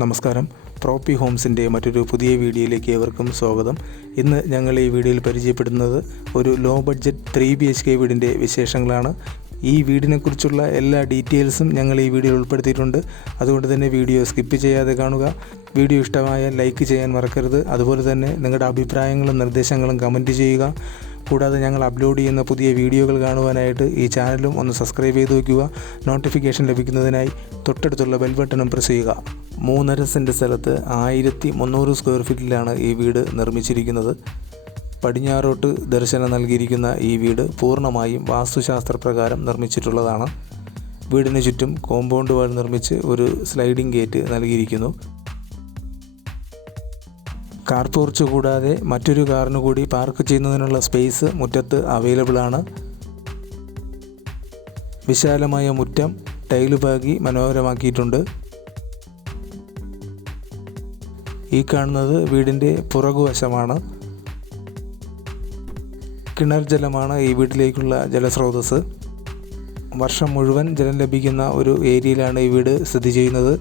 നമസ്കാരം. പ്രോപ്പി ഹോംസിൻ്റെ മറ്റൊരു പുതിയ വീഡിയോയിലേക്ക് ഏവർക്കും സ്വാഗതം. ഇന്ന് ഞങ്ങൾ ഈ വീഡിയോയിൽ പരിചയപ്പെടുന്നത് ഒരു ലോ ബഡ്ജറ്റ് 3 BHK വീടിൻ്റെ വിശേഷങ്ങളാണ്. ഈ വീടിനെക്കുറിച്ചുള്ള എല്ലാ ഡീറ്റെയിൽസും ഞങ്ങൾ ഈ വീഡിയോയിൽ ഉൾപ്പെടുത്തിയിട്ടുണ്ട്. അതുകൊണ്ട് തന്നെ വീഡിയോ സ്കിപ്പ് ചെയ്യാതെ കാണുക. വീഡിയോ ഇഷ്ടമായാൽ ലൈക്ക് ചെയ്യാൻ മറക്കരുത്. അതുപോലെ തന്നെ നിങ്ങളുടെ അഭിപ്രായങ്ങളും നിർദ്ദേശങ്ങളും കമൻറ്റ് ചെയ്യുക. കൂടാതെ ഞങ്ങൾ അപ്ലോഡ് ചെയ്യുന്ന പുതിയ വീഡിയോകൾ കാണുവാനായിട്ട് ഈ ചാനലും ഒന്ന് സബ്സ്ക്രൈബ് ചെയ്ത് വയ്ക്കുക. നോട്ടിഫിക്കേഷൻ ലഭിക്കുന്നതിനായി തൊട്ടടുത്തുള്ള ബെൽ ബട്ടണും പ്രസ് ചെയ്യുക. 3.5 സെൻറ്റ് സ്ഥലത്ത് 1300 സ്ക്വയർ ഫീറ്റിലാണ് ഈ വീട് നിർമ്മിച്ചിരിക്കുന്നത്. പടിഞ്ഞാറോട്ട് ദർശനം നൽകിയിരിക്കുന്ന ഈ വീട് പൂർണ്ണമായും വാസ്തുശാസ്ത്രപ്രകാരം നിർമ്മിച്ചിട്ടുള്ളതാണ്. വീടിന് ചുറ്റും കോമ്പൗണ്ട് വാൾ നിർമ്മിച്ച് ഒരു സ്ലൈഡിംഗ് ഗേറ്റ് നൽകിയിരിക്കുന്നു. കാർ പോർച്ച് കൂടാതെ മറ്റൊരു കാറിന് കൂടി പാർക്ക് ചെയ്യുന്നതിനുള്ള സ്പേസ് മുറ്റത്ത് അവൈലബിൾ ആണ്. വിശാലമായ മുറ്റം ടൈല് പാകി മനോഹരമാക്കിയിട്ടുണ്ട്. ഈ കാണുന്നത് വീടിൻ്റെ പുറകുവശമാണ്. കിണർ ജലമാണ് ഈ വീട്ടിലേക്കുള്ള ജലസ്രോതസ്. വർഷം മുഴുവൻ ജലം ലഭിക്കുന്ന ഒരു ഏരിയയിലാണ് ഈ വീട് സ്ഥിതി ചെയ്യുന്നത്.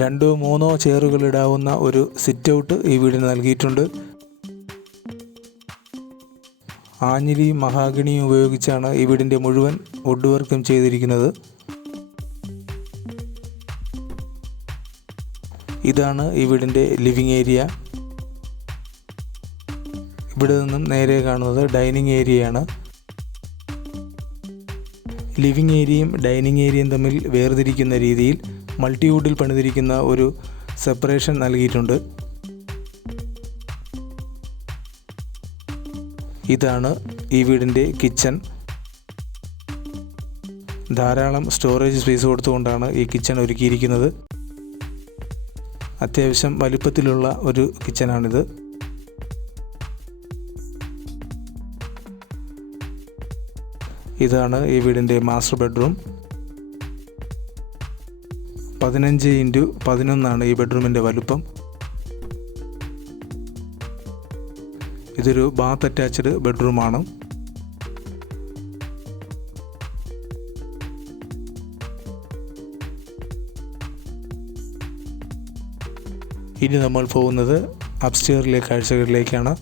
രണ്ടോ മൂന്നോ ചെയറുകൾ ഇടാവുന്ന ഒരു സിറ്റ് ഔട്ട് ഈ വീടിന് നൽകിയിട്ടുണ്ട്. ആഞ്ഞിലിയും മഹാഗണിയും ഉപയോഗിച്ചാണ് ഈ വീടിൻ്റെ മുഴുവൻ വുഡ് വർക്കും ചെയ്തിരിക്കുന്നത്. ഇതാണ് ഈ വീടിൻ്റെ ലിവിങ് ഏരിയ. ഇവിടെ നിന്നും നേരെ കാണുന്നത് ഡൈനിങ് ഏരിയയാണ്. ലിവിങ് ഏരിയയും ഡൈനിങ് ഏരിയയും തമ്മിൽ വേർതിരിക്കുന്ന രീതിയിൽ മൾട്ടിവുഡിൽ പണിതിരിക്കുന്ന ഒരു സെപ്പറേഷൻ നൽകിയിട്ടുണ്ട്. ഇതാണ് ഈ വീടിൻ്റെ കിച്ചൺ. ധാരാളം സ്റ്റോറേജ് സ്പേസ് കൊടുത്തുകൊണ്ടാണ് ഈ കിച്ചൺ ഒരുക്കിയിരിക്കുന്നത്. അത്യാവശ്യം വലിപ്പത്തിലുള്ള ഒരു കിച്ചണാണിത്. ഇതാണ് ഈ വീടിൻ്റെ മാസ്റ്റർ ബെഡ്റൂം. 15x11 ഈ ബെഡ്റൂമിൻ്റെ വലുപ്പം. ഇതൊരു ബാത്ത് അറ്റാച്ച്ഡ് ബെഡ്റൂമാണ്. ഇനി നമ്മൾ പോകുന്നത് അപ്സ്റ്റെയറിലെ കാഴ്ചകളിലേക്കാണ്.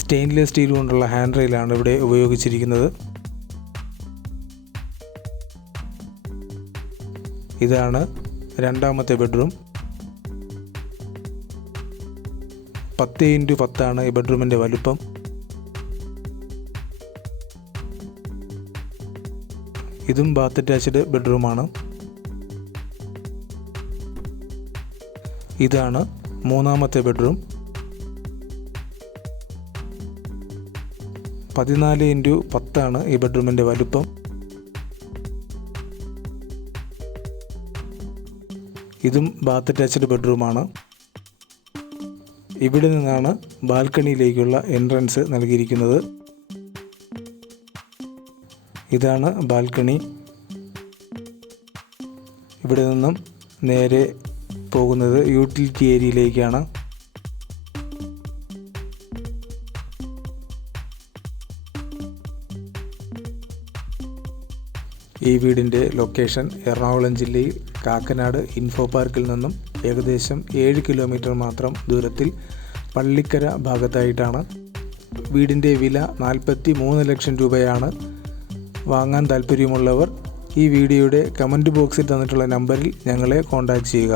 സ്റ്റെയിൻലെസ് സ്റ്റീൽ കൊണ്ടുള്ള ഹാൻഡ് റെയിലാണ് ഇവിടെ ഉപയോഗിച്ചിരിക്കുന്നത്. ഇതാണ് രണ്ടാമത്തെ ബെഡ്റൂം. 10x10 ഈ ബെഡ്റൂമിൻ്റെ വലുപ്പം. ഇതും ബാത്ത് അറ്റാച്ച്ഡ് ബെഡ്റൂമാണ്. ഇതാണ് മൂന്നാമത്തെ ബെഡ്റൂം. 14x10 ഈ ബെഡ്റൂമിൻ്റെ വലുപ്പം. ഇതും ബാത്ത് അറ്റാച്ച്ഡ് ബെഡ്റൂമാണ്. ഇവിടെ നിന്നാണ് ബാൽക്കണിയിലേക്കുള്ള എൻട്രൻസ് നൽകിയിരിക്കുന്നത്. ഇതാണ് ബാൽക്കണി. ഇവിടെ നിന്നും നേരെ പോകുന്നത് യൂട്ടിലിറ്റി ഏരിയയിലേക്കാണ്. ഈ വീടിൻ്റെ ലൊക്കേഷൻ എറണാകുളം ജില്ലയിൽ കാക്കനാട് ഇൻഫോ പാർക്കിൽ നിന്നും ഏകദേശം 7 കിലോമീറ്റർ മാത്രം ദൂരത്തിൽ പള്ളിക്കര ഭാഗത്തായിട്ടാണ്. വീടിൻ്റെ വില 43 ലക്ഷം രൂപയാണ്. വാങ്ങാൻ താല്പര്യമുള്ളവർ ഈ വീഡിയോയുടെ കമൻറ്റ് ബോക്സിൽ തന്നിട്ടുള്ള നമ്പറിൽ ഞങ്ങളെ കോൺടാക്റ്റ് ചെയ്യുക.